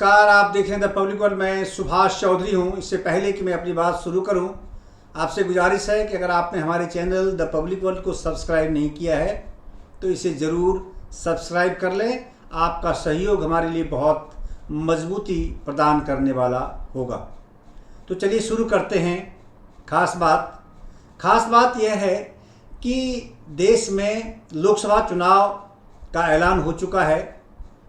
नमस्कार, आप देख रहे हैं द पब्लिक वर्ल्ड। मैं सुभाष चौधरी हूं। इससे पहले कि मैं अपनी बात शुरू करूं, आपसे गुजारिश है कि अगर आपने हमारे चैनल द पब्लिक वर्ल्ड को सब्सक्राइब नहीं किया है तो इसे ज़रूर सब्सक्राइब कर लें। आपका सहयोग हमारे लिए बहुत मजबूती प्रदान करने वाला होगा। तो चलिए शुरू करते हैं। खास बात यह है कि देश में लोकसभा चुनाव का ऐलान हो चुका है।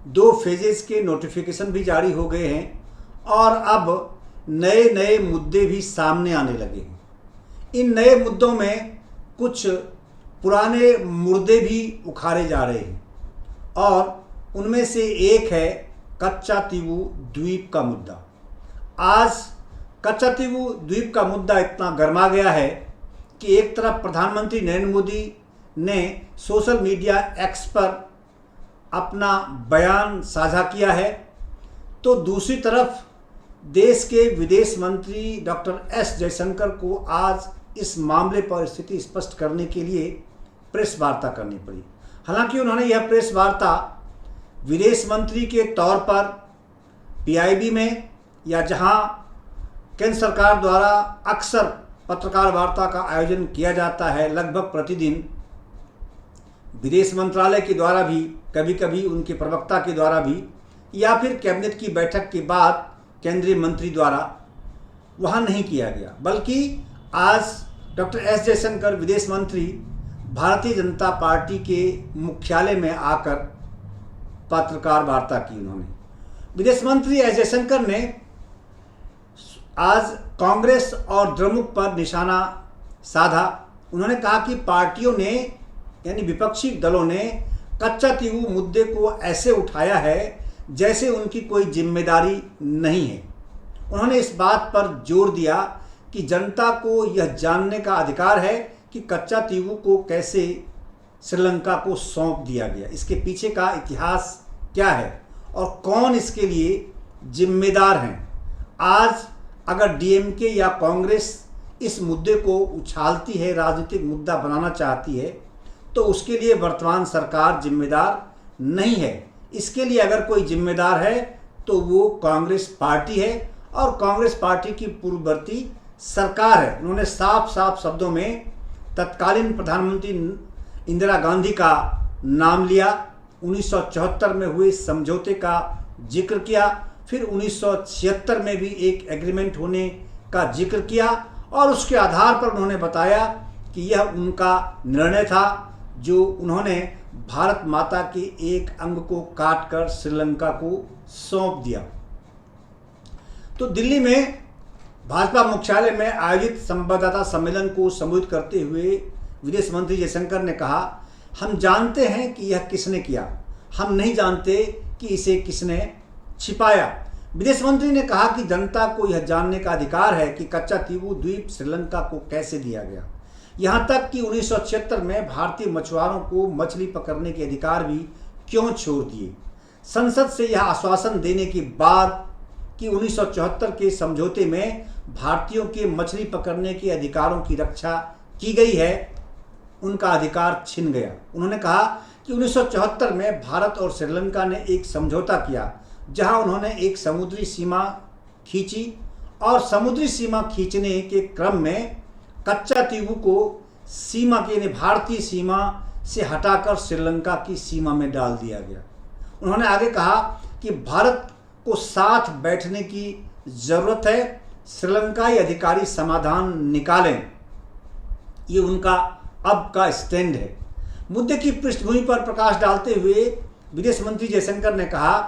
2 फेजेस के नोटिफिकेशन भी जारी हो गए हैं और अब नए मुद्दे भी सामने आने लगे हैं। इन नए मुद्दों में कुछ पुराने मुर्दे भी उखाड़े जा रहे हैं और उनमें से एक है कच्चा तीवू द्वीप का मुद्दा। आज कच्चा तीवू द्वीप का मुद्दा इतना गर्मा गया है कि एक तरफ प्रधानमंत्री नरेंद्र मोदी ने सोशल मीडिया एक्स पर अपना बयान साझा किया है, तो दूसरी तरफ देश के विदेश मंत्री डॉक्टर एस जयशंकर को आज इस मामले पर स्थिति स्पष्ट करने के लिए प्रेस वार्ता करनी पड़ी। हालांकि उन्होंने यह प्रेस वार्ता विदेश मंत्री के तौर पर पीआईबी में या जहां केंद्र सरकार द्वारा अक्सर पत्रकार वार्ता का आयोजन किया जाता है, लगभग प्रतिदिन विदेश मंत्रालय के द्वारा भी, कभी कभी उनके प्रवक्ता के द्वारा भी, या फिर कैबिनेट की बैठक के बाद केंद्रीय मंत्री द्वारा, वहाँ नहीं किया गया। बल्कि आज डॉक्टर एस जयशंकर विदेश मंत्री भारतीय जनता पार्टी के मुख्यालय में आकर पत्रकार वार्ता की। उन्होंने विदेश मंत्री एस जयशंकर ने आज कांग्रेस और द्रमुक पर निशाना साधा। उन्होंने कहा कि पार्टियों ने, यानी विपक्षी दलों ने, कच्चा तीवू मुद्दे को ऐसे उठाया है जैसे उनकी कोई जिम्मेदारी नहीं है। उन्होंने इस बात पर जोर दिया कि जनता को यह जानने का अधिकार है कि कच्चा तीवू को कैसे श्रीलंका को सौंप दिया गया, इसके पीछे का इतिहास क्या है और कौन इसके लिए जिम्मेदार हैं। आज अगर डीएमके या कांग्रेस इस मुद्दे को उछालती है, राजनीतिक मुद्दा बनाना चाहती है, तो उसके लिए वर्तमान सरकार जिम्मेदार नहीं है। इसके लिए अगर कोई जिम्मेदार है तो वो कांग्रेस पार्टी है और कांग्रेस पार्टी की पूर्ववर्ती सरकार है। उन्होंने साफ शब्दों में तत्कालीन प्रधानमंत्री इंदिरा गांधी का नाम लिया, 1974 में हुए समझौते का जिक्र किया, फिर 1976 में भी एक एग्रीमेंट होने का जिक्र किया और उसके आधार पर उन्होंने बताया कि यह उनका निर्णय था जो उन्होंने भारत माता के एक अंग को काटकर श्रीलंका को सौंप दिया। तो दिल्ली में भाजपा मुख्यालय में आयोजित संवाददाता सम्मेलन को संबोधित करते हुए विदेश मंत्री जयशंकर ने कहा, हम जानते हैं कि यह किसने किया, हम नहीं जानते कि इसे किसने छिपाया। विदेश मंत्री ने कहा कि जनता को यह जानने का अधिकार है कि कच्चा तीवू द्वीप श्रीलंका को कैसे दिया गया। यहाँ तक कि 1976 में भारतीय मछुआरों को मछली पकड़ने के अधिकार भी क्यों छोड़ दिए। संसद से यह आश्वासन देने के बाद कि 1974 के समझौते में भारतीयों के मछली पकड़ने के अधिकारों की रक्षा की गई है, उनका अधिकार छिन गया। उन्होंने कहा कि 1974 में भारत और श्रीलंका ने एक समझौता किया जहां उन्होंने एक समुद्री सीमा खींची और समुद्री सीमा खींचने के क्रम में कच्चा तीवू को सीमा के भारतीय सीमा से हटाकर श्रीलंका की सीमा में डाल दिया गया। उन्होंने आगे कहा कि भारत को साथ बैठने की ज़रूरत है, श्रीलंकाई अधिकारी समाधान निकालें, ये उनका अब का स्टैंड है। मुद्दे की पृष्ठभूमि पर प्रकाश डालते हुए विदेश मंत्री जयशंकर ने कहा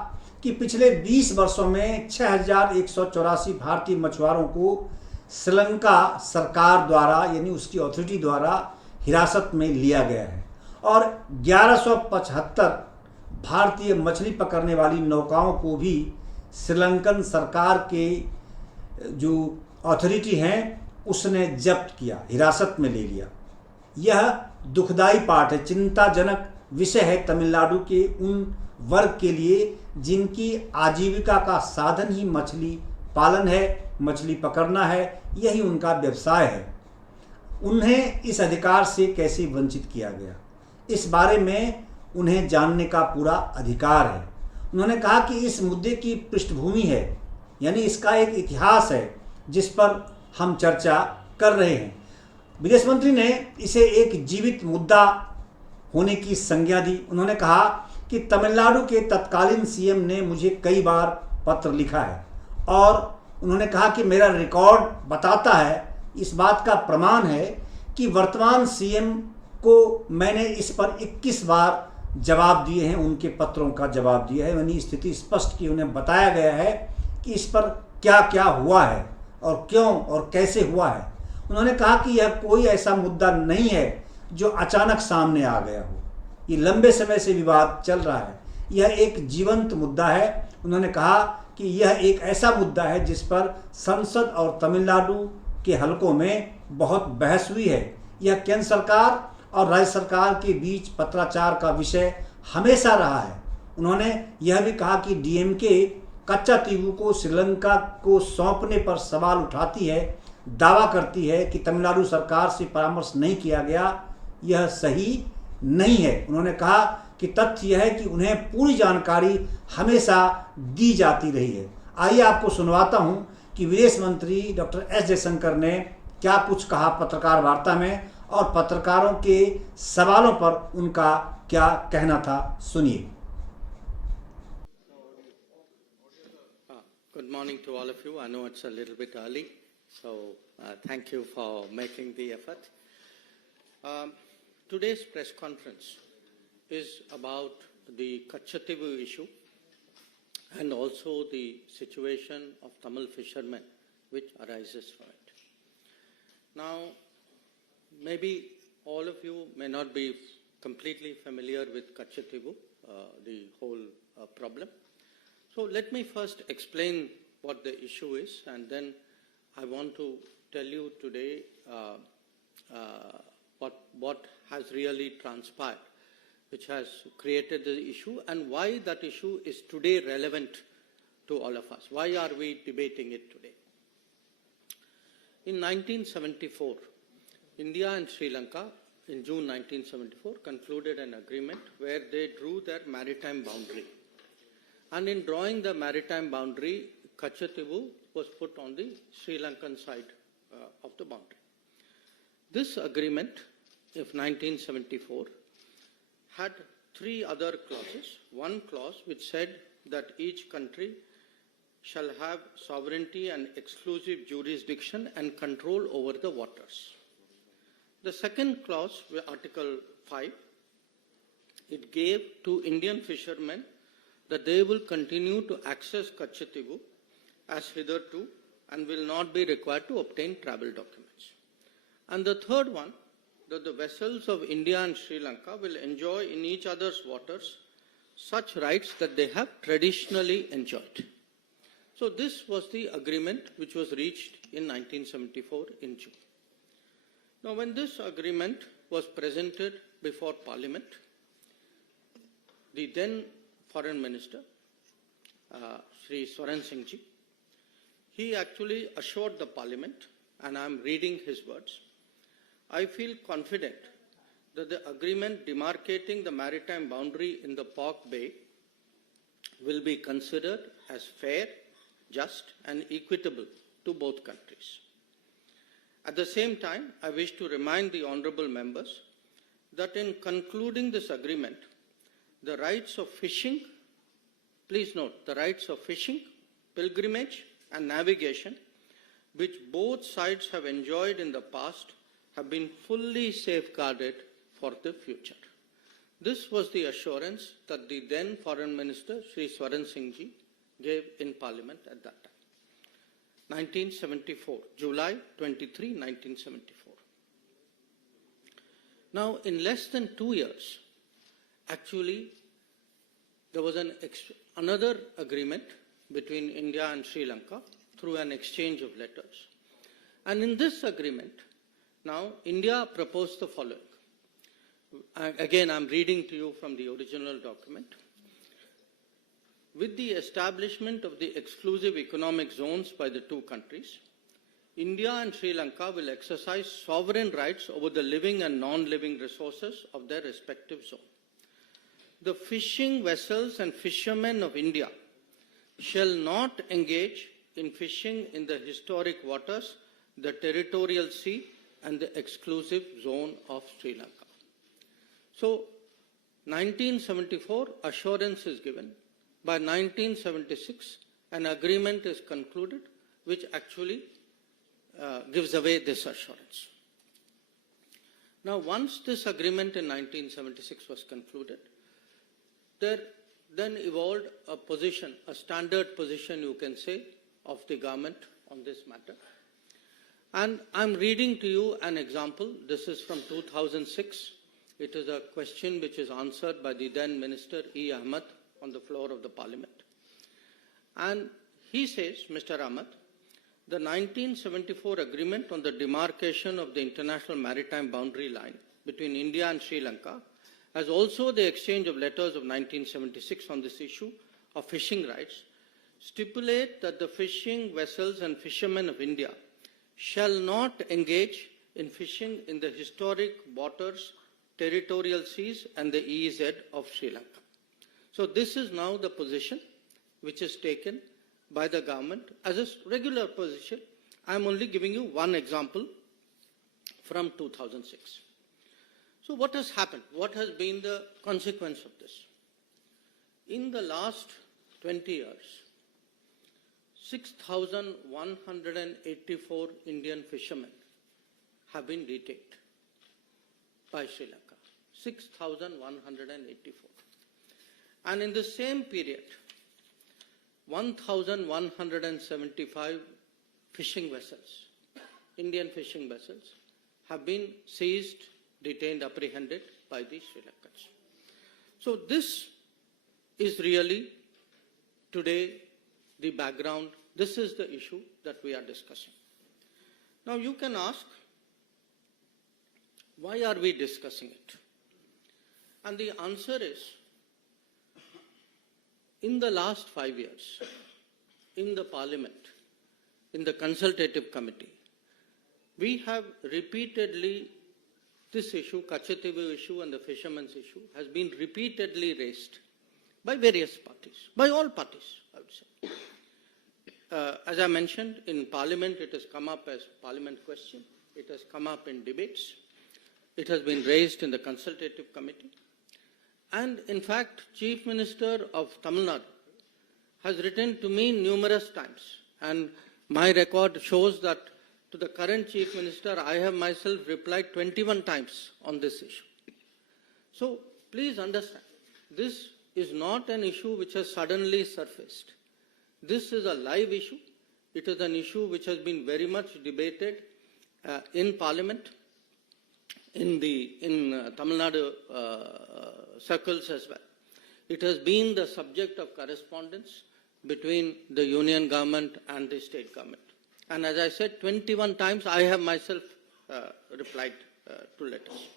कि पिछले 20 वर्षों में 6184 भारतीय मछुआरों को श्रीलंका सरकार द्वारा, यानी उसकी अथॉरिटी द्वारा हिरासत में लिया गया है और 1175 भारतीय मछली पकड़ने वाली नौकाओं को भी श्रीलंकन सरकार के जो अथॉरिटी हैं उसने जब्त किया, हिरासत में ले लिया। यह दुखदाई पाठ है, चिंताजनक विषय है तमिलनाडु के उन वर्ग के लिए जिनकी आजीविका का साधन ही मछली पालन है, मछली पकड़ना है, यही उनका व्यवसाय है। उन्हें इस अधिकार से कैसे वंचित किया गया, इस बारे में उन्हें जानने का पूरा अधिकार है। उन्होंने कहा कि इस मुद्दे की पृष्ठभूमि है, यानी इसका एक इतिहास है जिस पर हम चर्चा कर रहे हैं। विदेश मंत्री ने इसे एक जीवित मुद्दा होने की संज्ञा दी। उन्होंने कहा कि तमिलनाडु के तत्कालीन सीएम ने मुझे कई बार पत्र लिखा है और उन्होंने कहा कि मेरा रिकॉर्ड बताता है, इस बात का प्रमाण है कि वर्तमान सीएम को मैंने इस पर 21 बार जवाब दिए हैं, उनके पत्रों का जवाब दिया है। यानी स्थिति स्पष्ट की उन्हें बताया गया है कि इस पर क्या क्या हुआ है और क्यों और कैसे हुआ है। उन्होंने कहा कि यह कोई ऐसा मुद्दा नहीं है जो अचानक सामने आ गया हो, ये लंबे समय से विवाद चल रहा है, यह एक जीवंत मुद्दा है। उन्होंने कहा कि यह एक ऐसा मुद्दा है जिस पर संसद और तमिलनाडु के हलकों में बहुत बहस हुई है। यह केंद्र सरकार और राज्य सरकार के बीच पत्राचार का विषय हमेशा रहा है। उन्होंने यह भी कहा कि डीएमके कच्चा तीवू को श्रीलंका को सौंपने पर सवाल उठाती है, दावा करती है कि तमिलनाडु सरकार से परामर्श नहीं किया गया, यह सही नहीं है। उन्होंने कहा कि तथ्य यह है कि उन्हें पूरी जानकारी हमेशा दी जाती रही है। आइए आपको सुनवाता हूं कि विदेश मंत्री डॉक्टर एस जयशंकर ने क्या कुछ कहा पत्रकार वार्ता में और पत्रकारों के सवालों पर उनका क्या कहना था। सुनिए। Good morning to all of you. I know it's a little bit early, so thank you for making the effort. Today's press conference is about the Kachativu issue and also the situation of Tamil fishermen which arises from it. Now, maybe all of you may not be completely familiar with Kachativu, the whole problem. So let me first explain what the issue is, and then I want to tell you today what has really transpired, which has created the issue, and why that issue is today relevant to all of us. Why are we debating it today? In 1974, India and Sri Lanka, in June 1974, concluded an agreement where they drew their maritime boundary. And in drawing the maritime boundary, Kachativu was put on the Sri Lankan side of the boundary. This agreement of 1974 had three other clauses. One clause which said that each country shall have sovereignty and exclusive jurisdiction and control over the waters. The second clause, Article 5, it gave to Indian fishermen that they will continue to access Kachativu as hitherto and will not be required to obtain travel documents. And the third one, that the vessels of India and Sri Lanka will enjoy in each other's waters such rights that they have traditionally enjoyed. So this was the agreement which was reached in 1974 in June. Now when this agreement was presented before Parliament, the then Foreign Minister, Sri Swaran Singh ji, he actually assured the Parliament, and I am reading his words, I feel confident that the agreement demarcating the maritime boundary in the Pork Bay will be considered as fair, just and equitable to both countries. At the same time, I wish to remind the honourable members that in concluding this agreement, the rights of fishing, please note, the rights of fishing, pilgrimage and navigation, which both sides have enjoyed in the past, have been fully safeguarded for the future. This was the assurance that the then Foreign Minister, Sri Swaran Singh ji, gave in Parliament at that time. 1974, July 23, 1974. Now, in less than 2 years, actually, there was another agreement between India and Sri Lanka through an exchange of letters. And in this agreement, now, India proposed the following. Again, I'm reading to you from the original document. With the establishment of the exclusive economic zones by the two countries, India and Sri Lanka will exercise sovereign rights over the living and non-living resources of their respective zone. the fishing vessels and fishermen of India shall not engage in fishing in the historic waters, the territorial sea, and the exclusive zone of Sri Lanka. So, 1974, assurance is given. By 1976, an agreement is concluded which actually gives away this assurance. Now, once this agreement in 1976 was concluded, there then evolved a position, a standard position you can say, of the government on this matter. And I'm reading to you an example. This is from 2006. It is a question which is answered by the then Minister E. Ahmed on the floor of the Parliament. And he says, Mr. Ahmed, the 1974 agreement on the demarcation of the international maritime boundary line between India and Sri Lanka, as also the exchange of letters of 1976 on this issue of fishing rights, stipulate that the fishing vessels and fishermen of India shall not engage in fishing in the historic waters, territorial seas, and the EEZ of Sri Lanka. So this is now the position which is taken by the government as a regular position. I am only giving you one example from 2006. So what has happened? What has been the consequence of this? In the last 20 years, 6,184 Indian fishermen have been detained by Sri Lanka. 6,184. And in the same period, 1,175 fishing vessels, Indian fishing vessels, have been seized, detained, apprehended by the Sri Lankans. So this is really today the background. This is the issue that we are discussing. Now you can ask, why are we discussing it? And the answer is, in the last 5 years, in the Parliament, in the Consultative Committee, we have repeatedly, this issue, Kachativu issue and the fishermen's issue, has been repeatedly raised by various parties, by all parties, I would say. As I mentioned, in Parliament, it has come up as Parliament question. It has come up in debates. It has been raised in the Consultative Committee. And in fact, Chief Minister of Tamil Nadu has written to me numerous times. And my record shows that to the current Chief Minister, I have myself replied 21 times on this issue. So please understand, this is not an issue which has suddenly surfaced. This is a live issue. It is an issue which has been very much debated in Parliament, in Tamil Nadu circles as well. It has been the subject of correspondence between the union government and the state government. And as I said, 21 times I have myself replied to letters.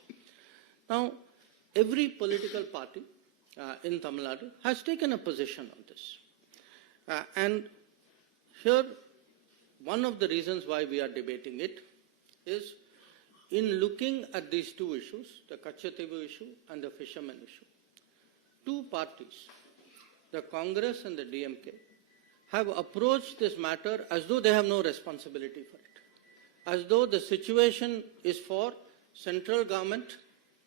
Now, every political party in Tamil Nadu has taken a position on this. And here, one of the reasons why we are debating it is, in looking at these two issues, the Kachativu issue and the fishermen issue, two parties, the Congress and the DMK, have approached this matter as though they have no responsibility for it, as though the situation is for central government,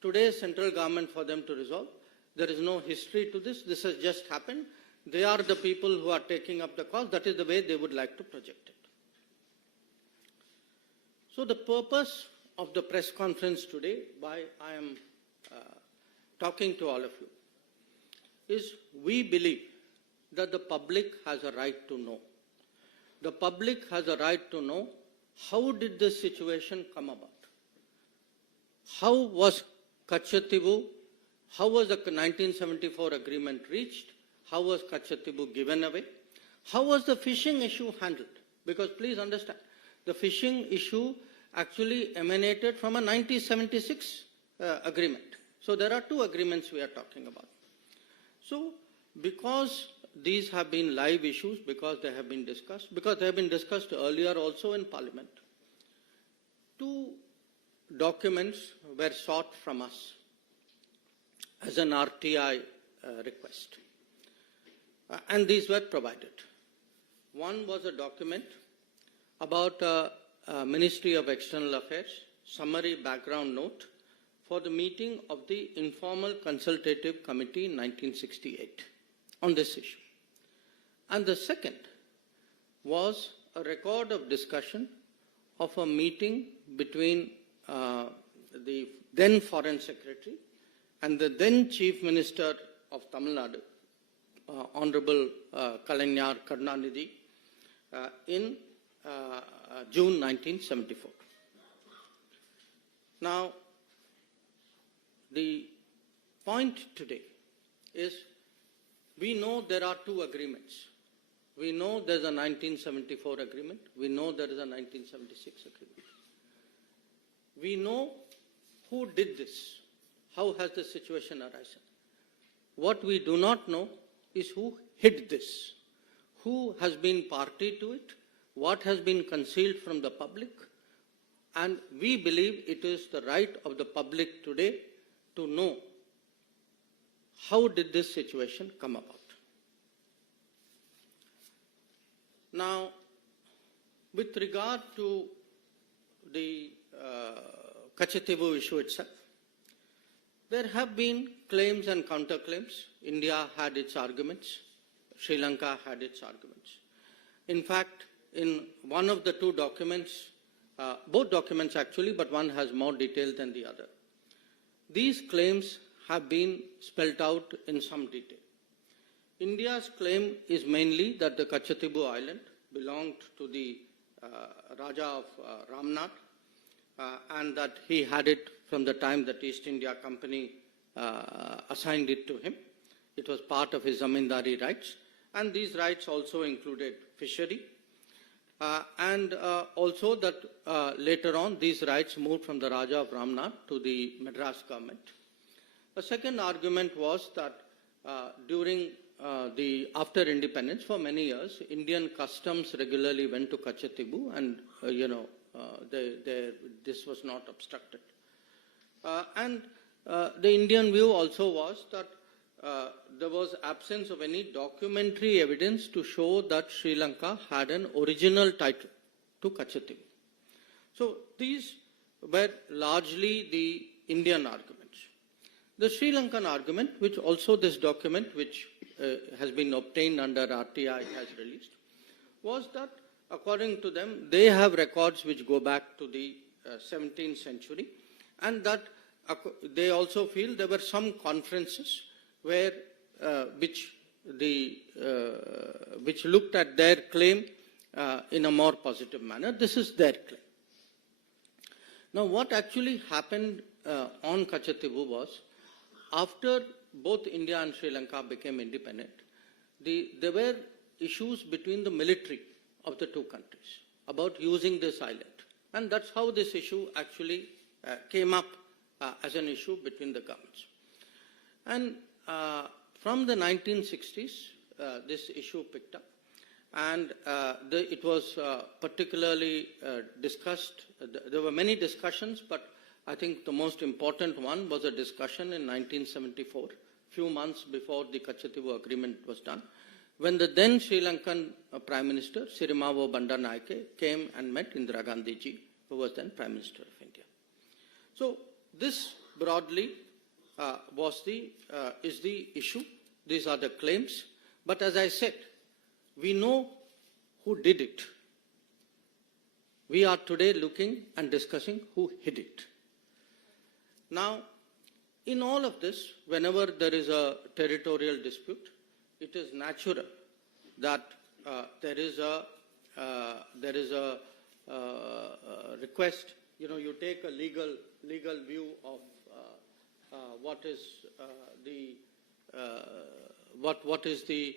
today's central government, for them to resolve. There is no history to this. This has just happened. They are the people who are taking up the cause. That is the way they would like to project it. So the purpose of the press conference today, why I am talking to all of you, is we believe that the public has a right to know. The public has a right to know how did this situation come about. How was Kachativu, how was the 1974 agreement reached? How was Kachativu given away? How was the fishing issue handled? Because please understand, the fishing issue actually emanated from a 1976 agreement. So there are two agreements we are talking about. So because these have been live issues, because they have been discussed earlier also in Parliament, two documents were sought from us as an RTI request. And these were provided. One was a document about Ministry of External Affairs, summary background note for the meeting of the Informal Consultative Committee in 1968 on this issue. And the second was a record of discussion of a meeting between the then Foreign Secretary and the then Chief Minister of Tamil Nadu, Honorable Kalaignar Karunanidhi, in June 1974. Now, the point today is we know there are two agreements. We know there's a 1974 agreement. We know there is a 1976 agreement. We know who did this. How has the situation arisen? What we do not know is who hid this, who has been party to it, what has been concealed from the public, and we believe it is the right of the public today to know how did this situation come about. Now, with regard to the Kachatibu issue itself, there have been claims and counterclaims. India had its arguments. Sri Lanka had its arguments. In fact, in one of the two documents, both documents actually, but one has more detail than the other, these claims have been spelled out in some detail. India's claim is mainly that the Kachatibu Island belonged to the Raja of Ramnath and that he had it from the time that East India Company assigned it to him. It was part of his zamindari rights, and these rights also included fishery, and also that later on these rights moved from the Raja of Ramnath to the Madras government. The second argument was that during after independence, for many years, Indian customs regularly went to Kachatibu, and this was not obstructed. And the Indian view also was that there was absence of any documentary evidence to show that Sri Lanka had an original title to Kachatibu. So these were largely the Indian arguments. The Sri Lankan argument, which also this document, which has been obtained under RTI, has released, was that according to them, they have records which go back to the 17th century, and that they also feel there were some conferences where which looked at their claim in a more positive manner. This is their claim. Now, what actually happened on Kachatibu was, after both India and Sri Lanka became independent, there were issues between the military of the two countries about using this island. And that's how this issue actually came up as an issue between the governments. And from the 1960s, this issue picked up. And it was particularly discussed. There were many discussions, but I think the most important one was a discussion in 1974, few months before the Kachatibu agreement was done, when the then Sri Lankan Prime Minister, Sirimavo Bandaranaike, came and met Indira Gandhi ji, who was then Prime Minister of India. So this broadly is the issue. These are the claims. But as I said, we know who did it. We are today looking and discussing who hid it. Now, in all of this, whenever there is a territorial dispute, it is natural that there is a request. You take a legal view of what is the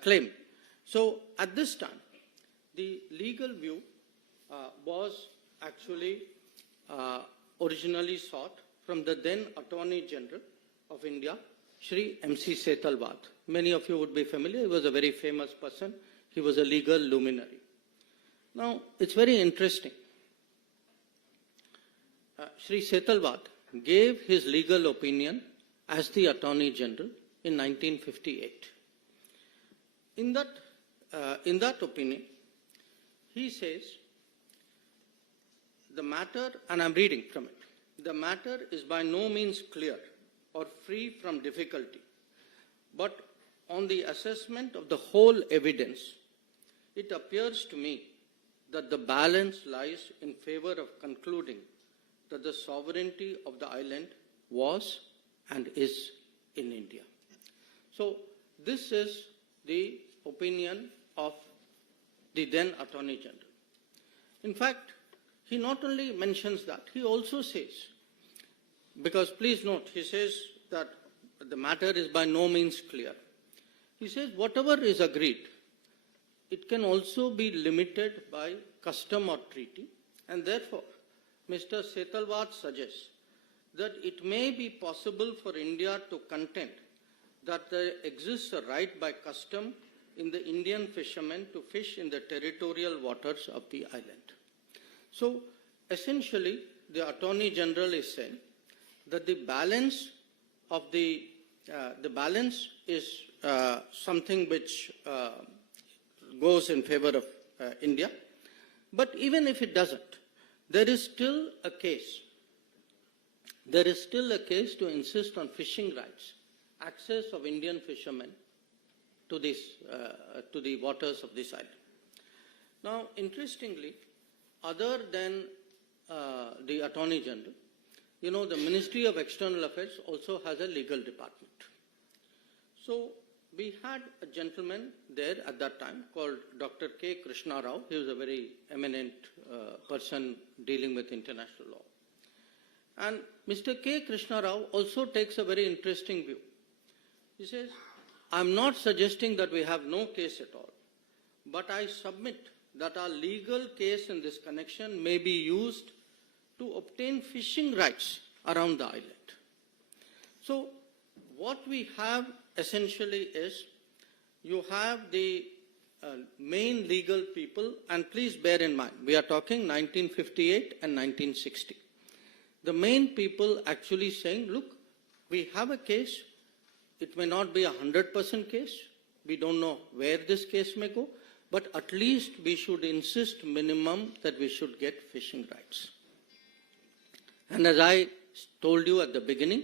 claim. So at this time, the legal view was actually originally sought from the then Attorney General of India, Shri M.C. Setalvad. Many of you would be familiar. He was a very famous person. He was a legal luminary. Now, it's very interesting. Shri Setalvad gave his legal opinion as the Attorney General in 1958. In that opinion, he says, the matter, and I'm reading from it, the matter is by no means clear or free from difficulty, but on the assessment of the whole evidence, it appears to me that the balance lies in favor of concluding that the sovereignty of the island was and is in India. So this is the opinion of the then Attorney General. In fact, he not only mentions that, he also says, because please note, he says that the matter is by no means clear. He says whatever is agreed, it can also be limited by custom or treaty, and therefore Mr. Setalvad suggests that it may be possible for India to contend that there exists a right by custom in the Indian fishermen to fish in the territorial waters of the island. So essentially, the Attorney General is saying that the balance of the balance is something which goes in favor of India. But even if it doesn't, there is still a case. There is still a case to insist on fishing rights, access of Indian fishermen to the waters of this island. Now, interestingly, other than the Attorney General, you know, the Ministry of External Affairs also has a legal department. So we had a gentleman there at that time called Dr. K. Krishna Rao. He was a very eminent person dealing with international law. And Mr. K. Krishna Rao also takes a very interesting view. He says, I'm not suggesting that we have no case at all, but I submit that our legal case in this connection may be used to obtain fishing rights around the island. So what we have essentially is, you have the main legal people, and please bear in mind, we are talking 1958 and 1960. The main people actually saying, look, we have a case, it may not be a 100% case, we don't know where this case may go, but at least we should insist minimum that we should get fishing rights. And as I told you at the beginning,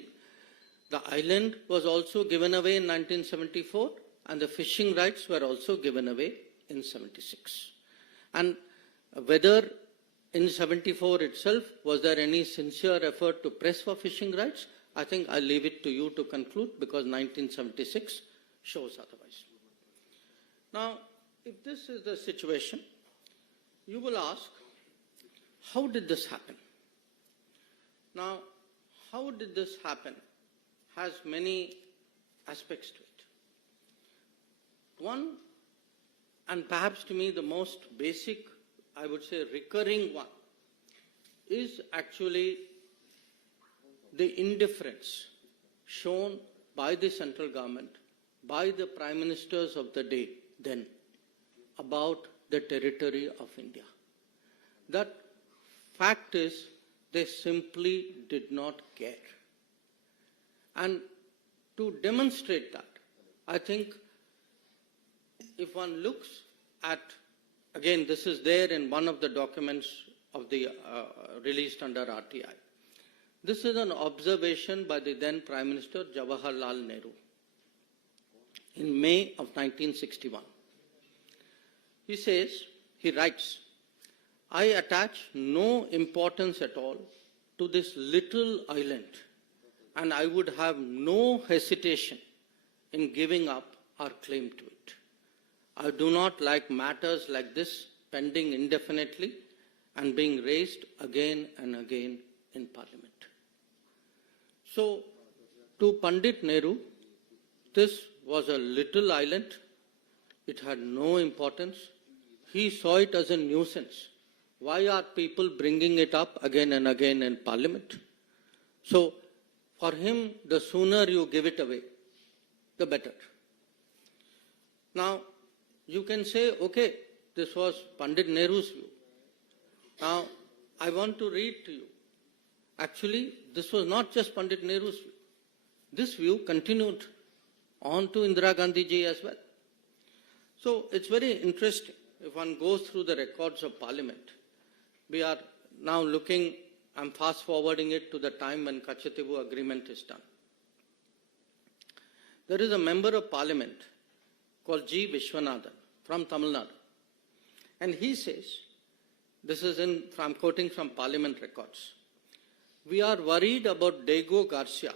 the island was also given away in 1974, and the fishing rights were also given away in 76. And whether in 74 itself, was there any sincere effort to press for fishing rights? I think I'll leave it to you to conclude, because 1976 shows otherwise. Now, if this is the situation, you will ask, how did this happen? Now, how did this happen has many aspects to it. One, and perhaps to me the most basic, I would say recurring one, is actually the indifference shown by the central government, by the prime ministers of the day then, about the territory of India. That fact is, they simply did not care. And to demonstrate that, I think if one looks at, again, this is there in one of the documents of the released under RTI. This is an observation by the then Prime Minister Jawaharlal Nehru in May of 1961. He says, he writes, I attach no importance at all to this little island, and I would have no hesitation in giving up our claim to it. I do not like matters like this pending indefinitely and being raised again and again in Parliament. So, to Pandit Nehru, this was a little island. It had no importance. He saw it as a nuisance. Why are people bringing it up again and again in Parliament? So, for him, the sooner you give it away, the better. Now, you can say, okay, this was Pandit Nehru's view. Now, I want to read to you. Actually, this was not just Pandit Nehru's view. This view continued on to Indira Gandhi ji as well. So it's very interesting. If one goes through the records of Parliament, we are now looking, I'm fast forwarding it to the time when Kachatibu agreement is done. There is a member of Parliament called G. Vishwanathan from Tamil Nadu. And he says, I'm quoting from Parliament records, we are worried about Diego Garcia,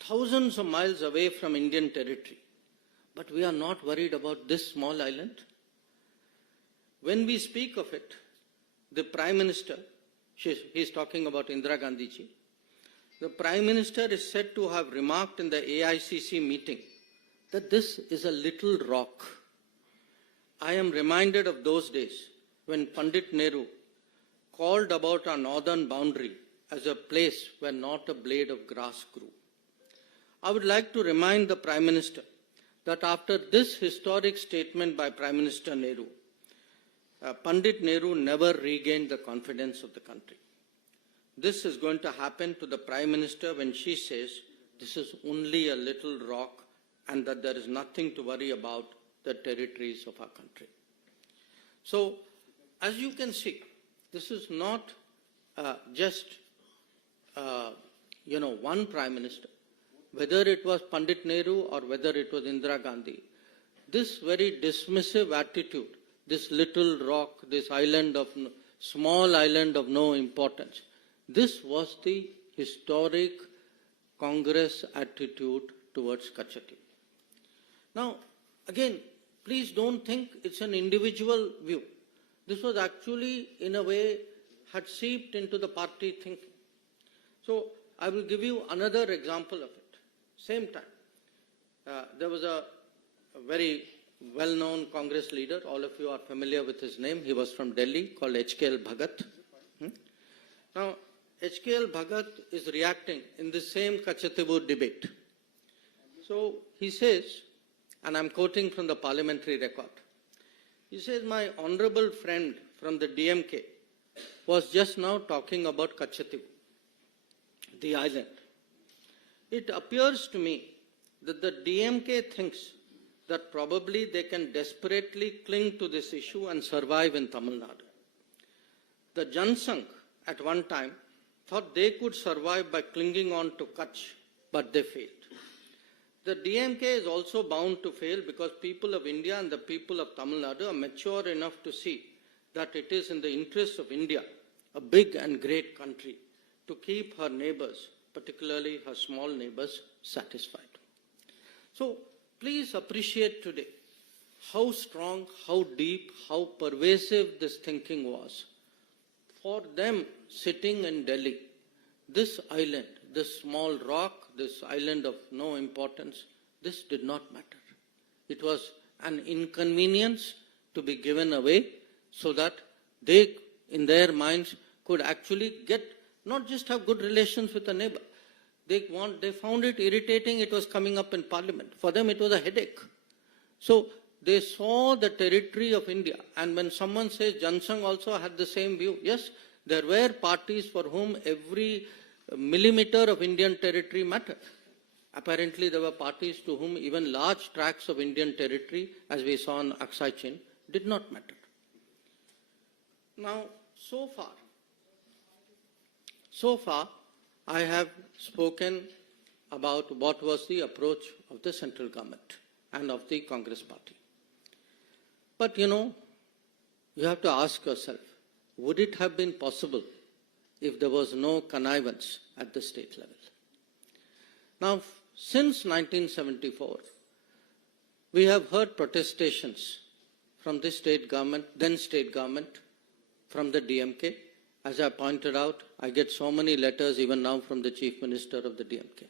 thousands of miles away from Indian territory, but we are not worried about this small island. When we speak of it, the Prime Minister, he's talking about Indira Gandhi ji, the Prime Minister is said to have remarked in the AICC meeting that this is a little rock. I am reminded of those days when Pandit Nehru called about our northern boundary as a place where not a blade of grass grew. I would like to remind the Prime Minister that after this historic statement by Prime Minister Nehru, Pandit Nehru never regained the confidence of the country. This is going to happen to the Prime Minister when she says this is only a little rock and that there is nothing to worry about the territories of our country. So, as you can see, this is not just one Prime Minister, whether it was Pandit Nehru or whether it was Indira Gandhi. This very dismissive attitude, this little rock, this small island of no importance, this was the historic Congress attitude towards Kachati. Now, again, please don't think it's an individual view. This was actually, in a way, had seeped into the party thinking. So, I will give you another example of it. Same time, there was a very well-known Congress leader, all of you are familiar with his name, he was from Delhi, called HKL Bhagat. Now, HKL Bhagat is reacting in the same Kachatibu debate. So, he says, and I'm quoting from the parliamentary record, he says, my honorable friend from the DMK was just now talking about Kachatibu, the island. It appears to me that the DMK thinks that probably they can desperately cling to this issue and survive in Tamil Nadu. The Jaishankar at one time thought they could survive by clinging on to Kutch, but they failed. The DMK is also bound to fail because people of India and the people of Tamil Nadu are mature enough to see that it is in the interest of India, a big and great country, to keep her neighbors, particularly her small neighbors, satisfied. So, please appreciate today how strong, how deep, how pervasive this thinking was. For them sitting in Delhi, this island, this small rock, this island of no importance, this did not matter. It was an inconvenience to be given away so that they, in their minds, could actually not just have good relations with a neighbor. They found it irritating, it was coming up in Parliament. For them, it was a headache. So, they saw the territory of India. And when someone says Jaishankar also had the same view, yes, there were parties for whom every millimeter of Indian territory mattered. Apparently, there were parties to whom even large tracts of Indian territory, as we saw in Aksai Chin, did not matter. Now, so far, I have spoken about what was the approach of the central government and of the Congress party. But you have to ask yourself, would it have been possible if there was no connivance at the state level? Now, since 1974, we have heard protestations from the state government, then state government, from the DMK. As I pointed out, I get so many letters even now from the Chief Minister of the DMK.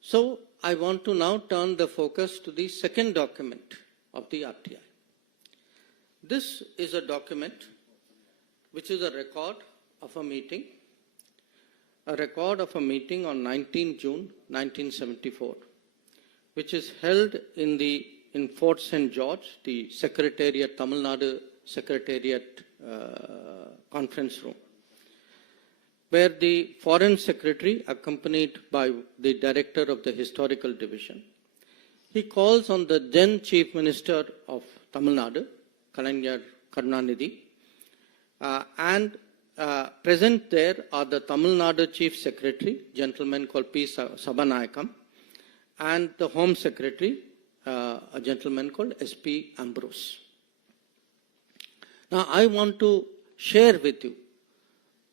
So, I want to now turn the focus to the second document of the RTI. This is a document which is a record of a meeting on 19 June 1974, which is held in Fort St. George, the Secretariat, Tamil Nadu Secretariat conference room, where the Foreign Secretary, accompanied by the Director of the Historical Division, he calls on the then Chief Minister of Tamil Nadu, Kalaignar Karunanidhi, and present there are the Tamil Nadu Chief Secretary, gentleman called P. Sabanayakam, and the Home Secretary, a gentleman called S.P. Ambrose. Now, I want to share with you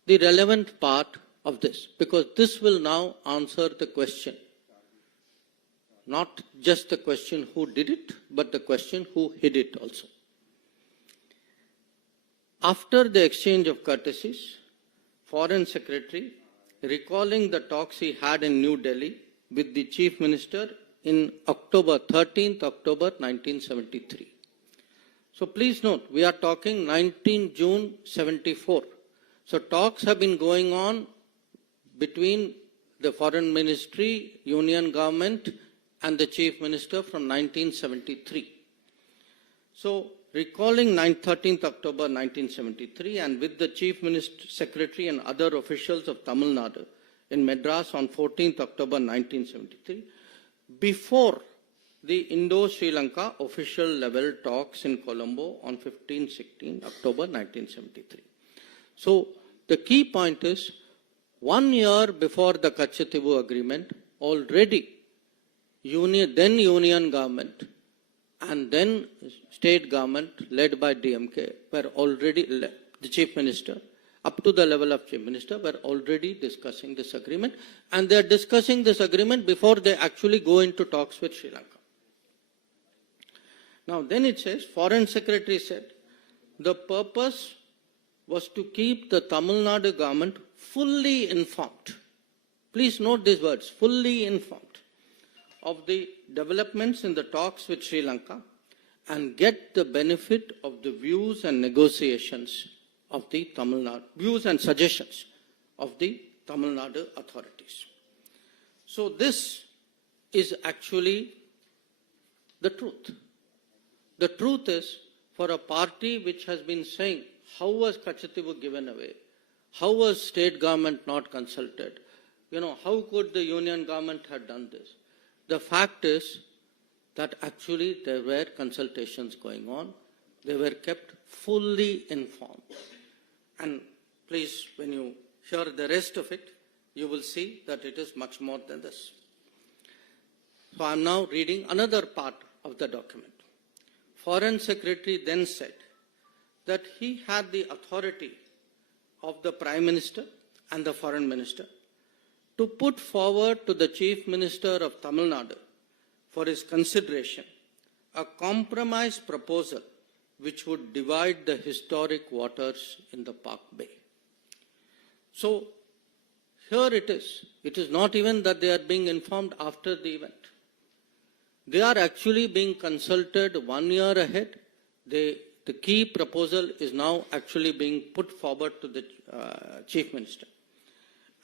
the relevant part of this, because this will now answer the question. Not just the question who did it, but the question who hid it also. After the exchange of courtesies, Foreign Secretary, recalling the talks he had in New Delhi with the Chief Minister in 13th October 1973. So please note, we are talking 19 June 74. So talks have been going on between the Foreign Ministry, Union Government, and the Chief Minister from 1973. So recalling 13th October 1973 and with the Chief Minister, Secretary and other officials of Tamil Nadu in Madras on 14th October 1973, before the Indo-Sri Lanka official level talks in Colombo on 15-16 October 1973. So the key point is, 1 year before the Kachatibu agreement, already then Union government and then state government led by DMK were already, the Chief Minister, up to the level of Chief Minister, were already discussing this agreement, and they are discussing this agreement before they actually go into talks with Sri Lanka. Now then it says, Foreign Secretary said, the purpose was to keep the Tamil Nadu government fully informed. Please note these words, fully informed of the developments in the talks with Sri Lanka and get the benefit of the views and negotiations of the Tamil Nadu, views and suggestions of the Tamil Nadu authorities. So this is actually the truth. The truth is, for a party which has been saying, how was Kachatibu given away? How was state government not consulted? How could the union government have done this? The fact is that actually there were consultations going on. They were kept fully informed. And please, when you hear the rest of it, you will see that it is much more than this. So I am now reading another part of the document. Foreign Secretary then said that he had the authority of the Prime Minister and the Foreign Minister to put forward to the Chief Minister of Tamil Nadu for his consideration a compromise proposal which would divide the historic waters in the Park Bay. So here it is. It is not even that they are being informed after the event. They are actually being consulted 1 year ahead. The key proposal is now actually being put forward to the Chief Minister.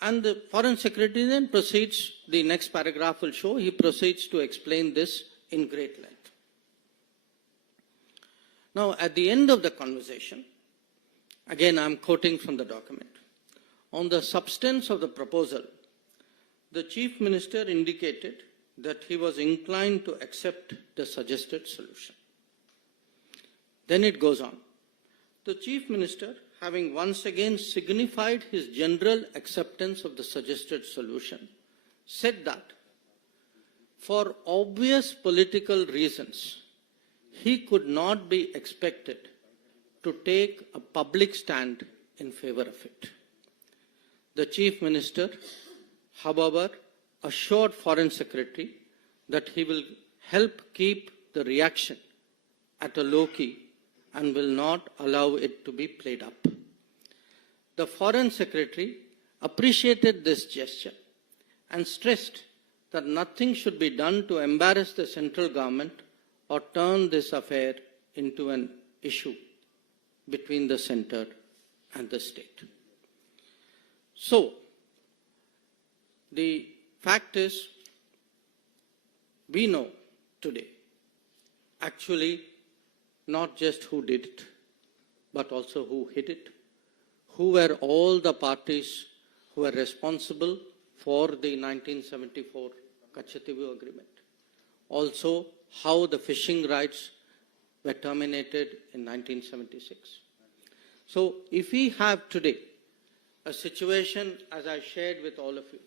And the Foreign Secretary then proceeds, the next paragraph will show, he proceeds to explain this in great length. Now, at the end of the conversation, again I am quoting from the document, on the substance of the proposal, the Chief Minister indicated that he was inclined to accept the suggested solution. Then it goes on. The Chief Minister, having once again signified his general acceptance of the suggested solution, said that for obvious political reasons, he could not be expected to take a public stand in favor of it. The Chief Minister, however, assured Foreign Secretary that he will help keep the reaction at a low key and will not allow it to be played up. The Foreign Secretary appreciated this gesture and stressed that nothing should be done to embarrass the central government or turn this affair into an issue between the center and the state. So, the fact is, we know today actually not just who did it, but also who hid it, who were all the parties who were responsible for the 1974 Kachativu Agreement. Also, how the fishing rights were terminated in 1976. So, if we have today a situation, as I shared with all of you,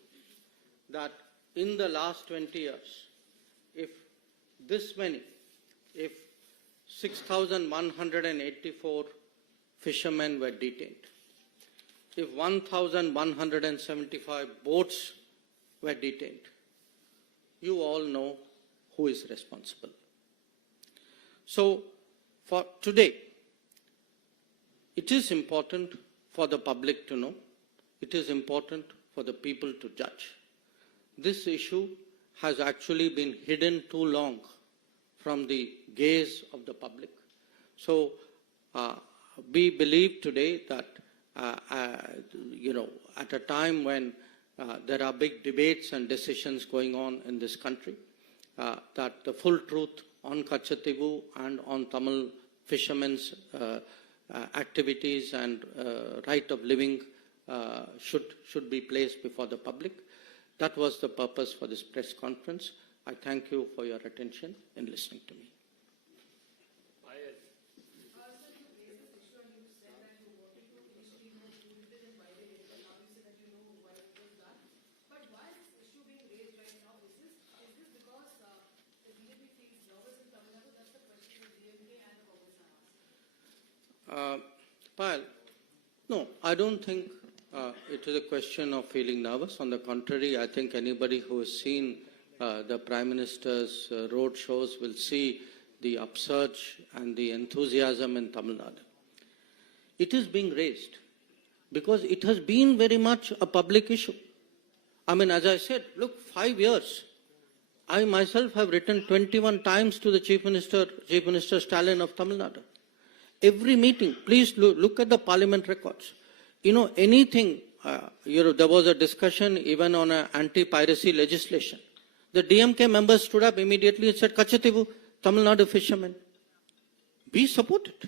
that in the last 20 years, if 6,184 fishermen were detained, if 1,175 boats were detained, you all know who is responsible. So, for today, it is important for the public to know, it is important for the people to judge. This issue has actually been hidden too long from the gaze of the public. So, we believe today that, at a time when there are big debates and decisions going on in this country, that the full truth on Kachativu and on Tamil fishermen's activities and right of living should be placed before the public. That was the purpose for this press conference. I thank you for your attention in listening to me. Payal, no, I don't think it is a question of feeling nervous. On the contrary, I think anybody who has seen the Prime Minister's road shows will see the upsurge and the enthusiasm in Tamil Nadu. It is being raised because it has been very much a public issue. I mean, as I said, look, 5 years. I myself have written 21 times to the Chief Minister Stalin of Tamil Nadu. Every meeting, please look at the parliament records. Anything, there was a discussion even on anti-piracy legislation. The DMK members stood up immediately and said, Kachativu, Tamil Nadu fishermen, we support it.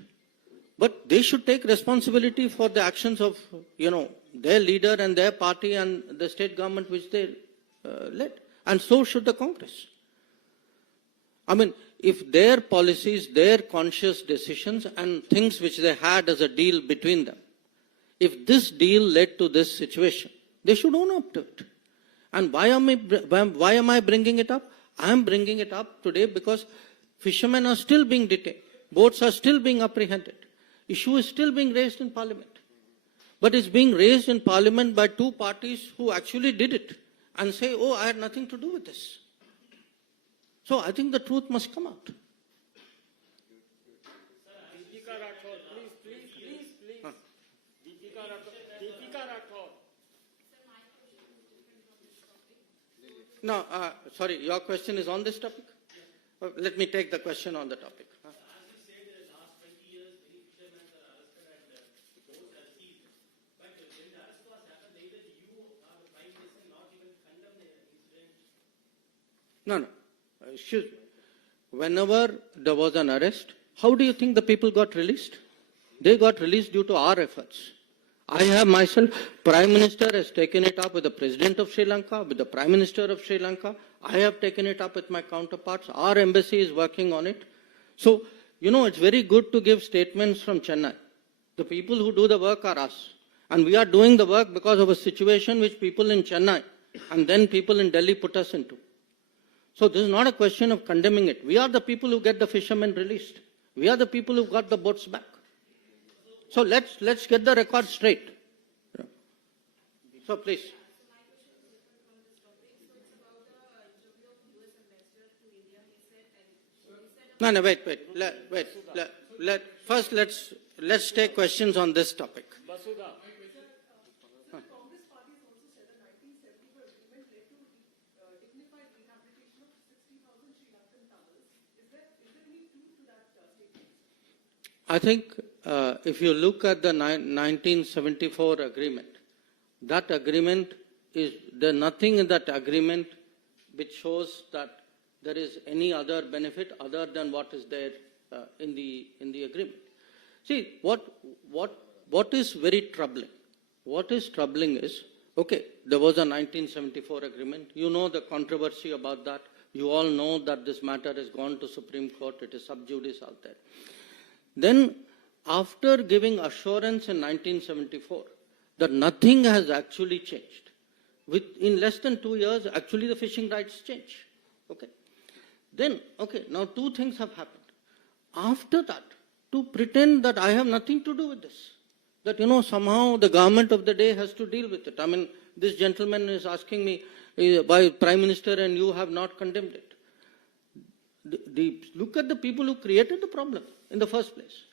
But they should take responsibility for the actions of, their leader and their party and the state government which they led. And so should the Congress. I mean, if their policies, their conscious decisions and things which they had as a deal between them, if this deal led to this situation, they should own up to it. And why am I bringing it up? I am bringing it up today because fishermen are still being detained. Boats are still being apprehended. Issue is still being raised in Parliament. But it's being raised in Parliament by two parties who actually did it and say, oh, I had nothing to do with this. So I think the truth must come out. No, sorry, your question is on this topic? Let me take the question on the topic. No. Excuse me. Whenever there was an arrest, how do you think the people got released? They got released due to our efforts. I have myself, Prime Minister has taken it up with the President of Sri Lanka, with the Prime Minister of Sri Lanka. I have taken it up with my counterparts. Our embassy is working on it. So, it's very good to give statements from Chennai. The people who do the work are us. And we are doing the work because of a situation which people in Chennai and then people in Delhi put us into. So this is not a question of condemning it. We are the people who get the fishermen released. We are the people who got the boats back. So let's get the record straight. So please. No, wait. First, let's take questions on this topic. I think if you look at the 1974 agreement, that agreement there's nothing in that agreement which shows that there is any other benefit other than what is there in the agreement. See, what is very troubling? What is troubling is Okay, there was a 1974 agreement. You know the controversy about that. You all know that this matter has gone to Supreme Court. It is sub judice out there. Then, after giving assurance in 1974 that nothing has actually changed, in less than 2 years, actually the fishing rights change. Okay. Then, okay, now two things have happened. After that, to pretend that I have nothing to do with this, that, somehow the government of the day has to deal with it. I mean, this gentleman is asking me, why Prime Minister and you have not condemned it. Look at the people who created the problem in the first place.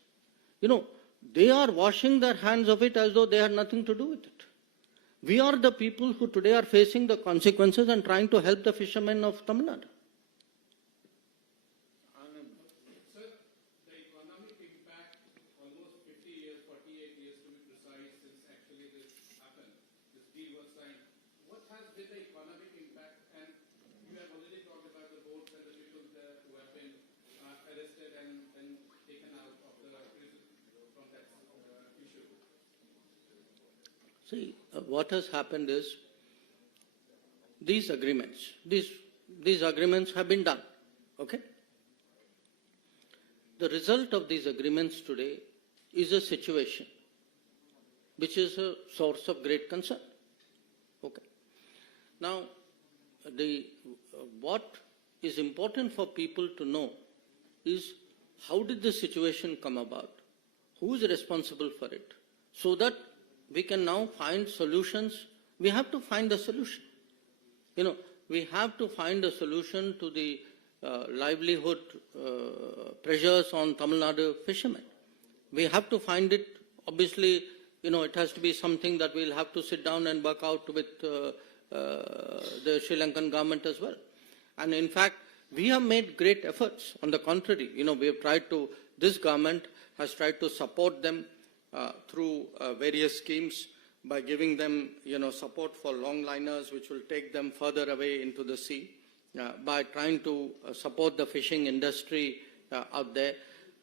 They are washing their hands of it as though they had nothing to do with it. We are the people who today are facing the consequences and trying to help the fishermen of Tamil Nadu. Sir, the economic impact, almost 50 years, 48 years to be precise, since actually this happened, this deal was signed. What has been the economic impact? And you have already talked about the boats and the people there who have been arrested and taken out of the prison from that issue. See, what has happened is these agreements have been done. Okay? The result of these agreements today is a situation which is a source of great concern. Okay. Now, what is important for people to know is how did the situation come about? Who is responsible for it? So that we can now find solutions. We have to find a solution. We have to find a solution to the livelihood pressures on Tamil Nadu fishermen. We have to find it. Obviously, it has to be something that we'll have to sit down and work out with the Sri Lankan government as well. And in fact, we have made great efforts. On the contrary, we have tried to, this government has tried to support them through various schemes by giving them, support for longliners, which will take them further away into the sea, by trying to support the fishing industry out there,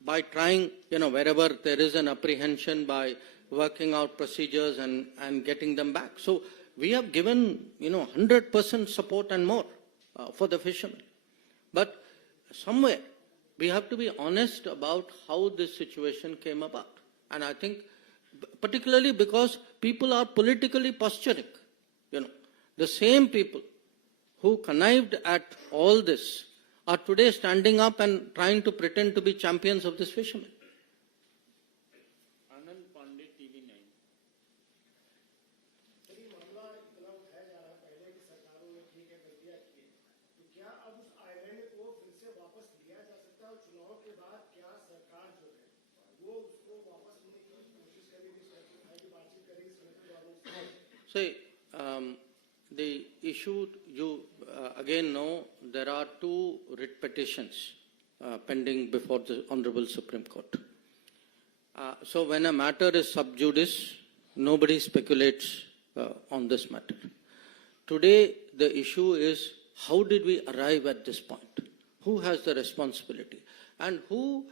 by trying, wherever there is an apprehension, by working out procedures and getting them back. So we have given, 100% support and more for the fishermen. But somewhere we have to be honest about how this situation came about. And I think, particularly because people are politically posturing, the same people who connived at all this are today standing up and trying to pretend to be champions of this fisherman. See, the issue, you again know, there are two writ petitions pending before the Honorable Supreme Court. So when a matter is sub judice, nobody speculates on this matter. Today, the issue is how did we arrive at this point? Who has the responsibility? And who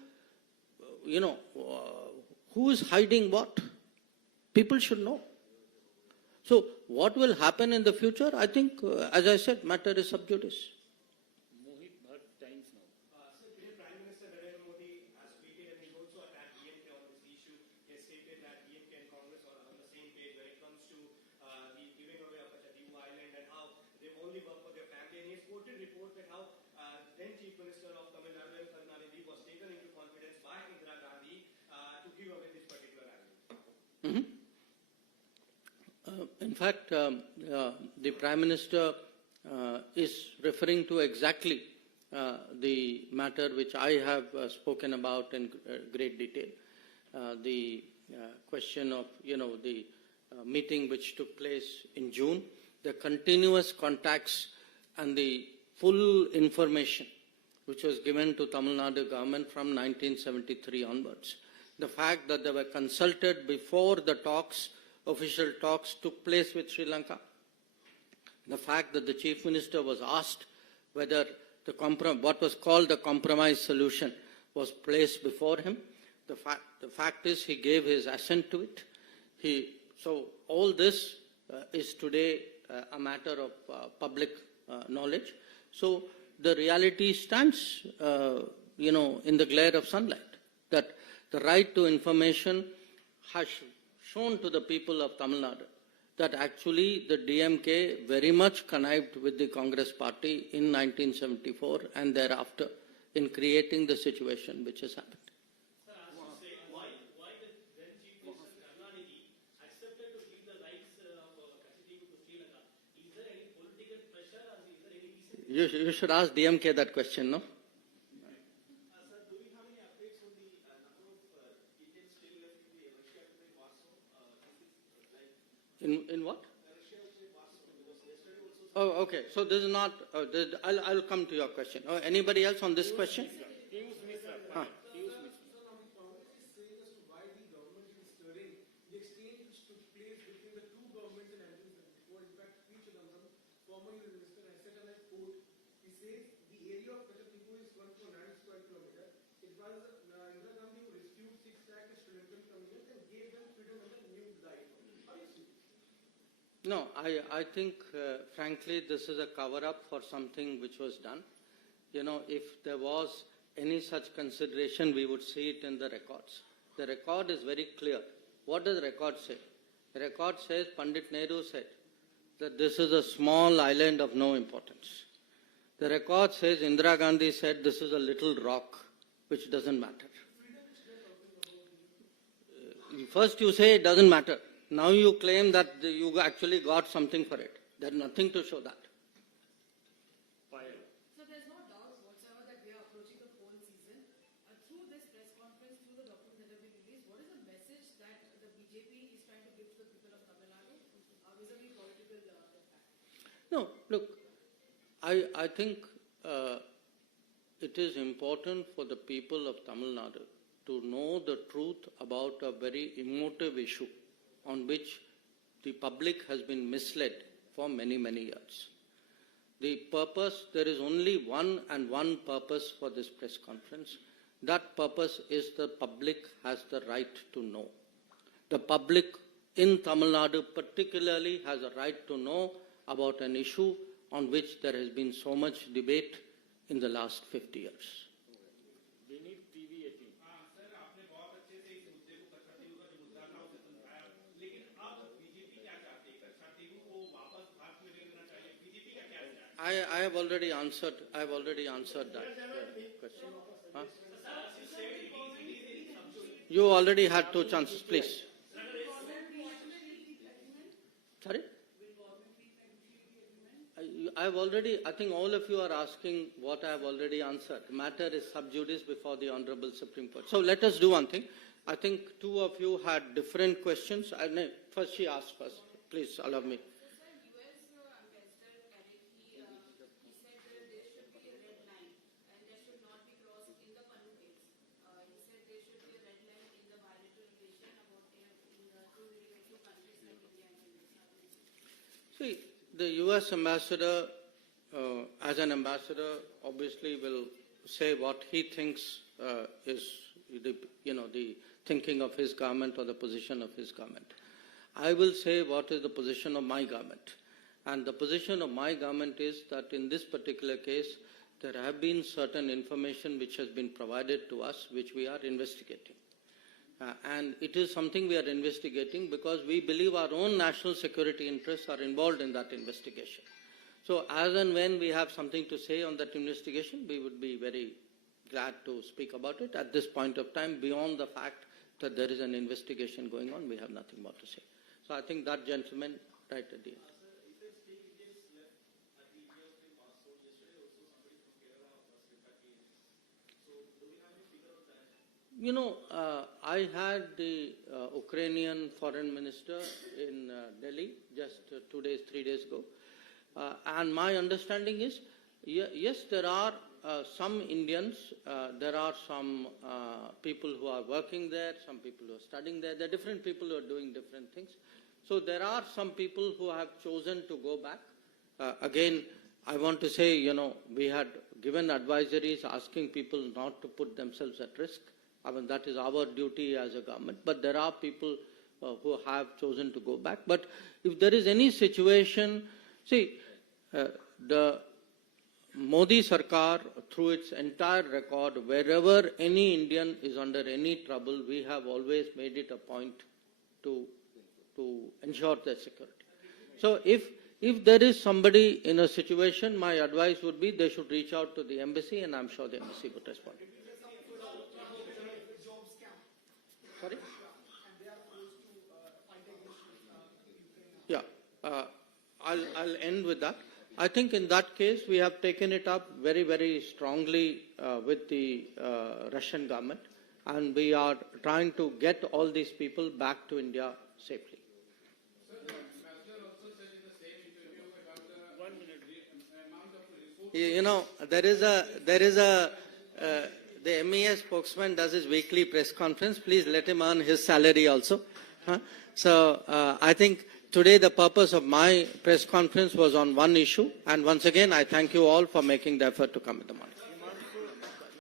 is hiding what? People should know. So what will happen in the future? I think, as I said, matter is sub judice. Sir, today Prime Minister Narendra Modi has tweeted and he also attacked DMK on this issue. He has stated that DMK and Congress are on the same page when it comes to the giving away of Chadivu Island and how they only work for their family. And he has quoted reports that how then Chief Minister of Tamil Nadu, Karnataka, was taken into confidence by Indira Gandhi to give away this particular island. Mm-hmm. In fact, the Prime Minister is referring to exactly the matter which I have spoken about in great detail. The question of, the meeting which took place in June, the continuous contacts and the full information which was given to Tamil Nadu government from 1973 onwards. The fact that they were consulted before the talks, official talks took place with Sri Lanka. The fact that the Chief Minister was asked whether what was called the compromise solution was placed before him. The fact is he gave his assent to it. So all this is today a matter of public knowledge. So the reality stands, in the glare of sunlight, that the right to information has shown to the people of Tamil Nadu that actually the DMK very much connived with the Congress party in 1974 and thereafter in creating the situation which has happened. Sir, I asked to say, why the then Chief Minister Karnanidhi accepted to give the rights of Kashmir to Sri Lanka? Is there any political pressure or is there any reason? You should ask DMK that question, no? Sir, do we have any updates on the number of Indians still left in the Russia today, Warsaw? In what? Russia today, Warsaw, because yesterday also. Oh, okay. So this is not. I'll come to your question. Oh, anybody else on this question? Huh. No, I think, frankly, this is a cover-up for something which was done. If there was any such consideration, we would see it in the records. The record is very clear. What does the record say? The record says, Pandit Nehru said that this is a small island of no importance. The record says Indira Gandhi said this is a little rock which doesn't matter. First you say it doesn't matter. Now you claim that you actually got something for it. There's nothing to show that. So there's no doubt whatsoever that we are approaching the poll season. Through this press conference, through the documents that have been released, what is the message that the BJP is trying to give to the people of Tamil Nadu vis-a-vis political impact? No, look, I think it is important for the people of Tamil Nadu to know the truth about a very emotive issue on which the public has been misled for many, many years. The purpose, there is only one purpose for this press conference. That purpose is the public has the right to know. The public in Tamil Nadu particularly has a right to know about an issue on which there has been so much debate in the last 50 years. I have already answered that question. Huh? You already had two chances, please. Sorry? I think all of you are asking what I have already answered. The matter is sub judice before the Honorable Supreme Court. So let us do one thing. I think two of you had different questions. First she asked first. Please allow me. See, the U.S. ambassador, as an ambassador, obviously will say what he thinks is the thinking of his government or the position of his government. I will say what is the position of my government. And the position of my government is that in this particular case, there have been certain information which has been provided to us, which we are investigating. And it is something we are investigating because we believe our own national security interests are involved in that investigation. So as and when we have something to say on that investigation, we would be very glad to speak about it. At this point of time, beyond the fact that there is an investigation going on, we have nothing more to say. So I think that gentleman right at the end. I had the Ukrainian foreign minister in Delhi just 2 days, 3 days ago. And my understanding is, yes, there are some Indians, there are some people who are working there, some people who are studying there. There are different people who are doing different things. So there are some people who have chosen to go back. Again, I want to say, we had given advisories asking people not to put themselves at risk. I mean, that is our duty as a government. But there are people who have chosen to go back. But if there is any situation, see, the Modi Sarkar, through its entire record, wherever any Indian is under any trouble, we have always made it a point to ensure their security. So if there is somebody in a situation, my advice would be they should reach out to the embassy, and I'm sure the embassy would respond. Sorry? Yeah, I'll end with that. I think in that case, we have taken it up very, very strongly with the Russian government, and we are trying to get all these people back to India safely. You know, the MES spokesman does his weekly press conference. Please let him earn his salary also. So I think today the purpose of my press conference was on one issue. And once again, I thank you all for making the effort to come in the morning.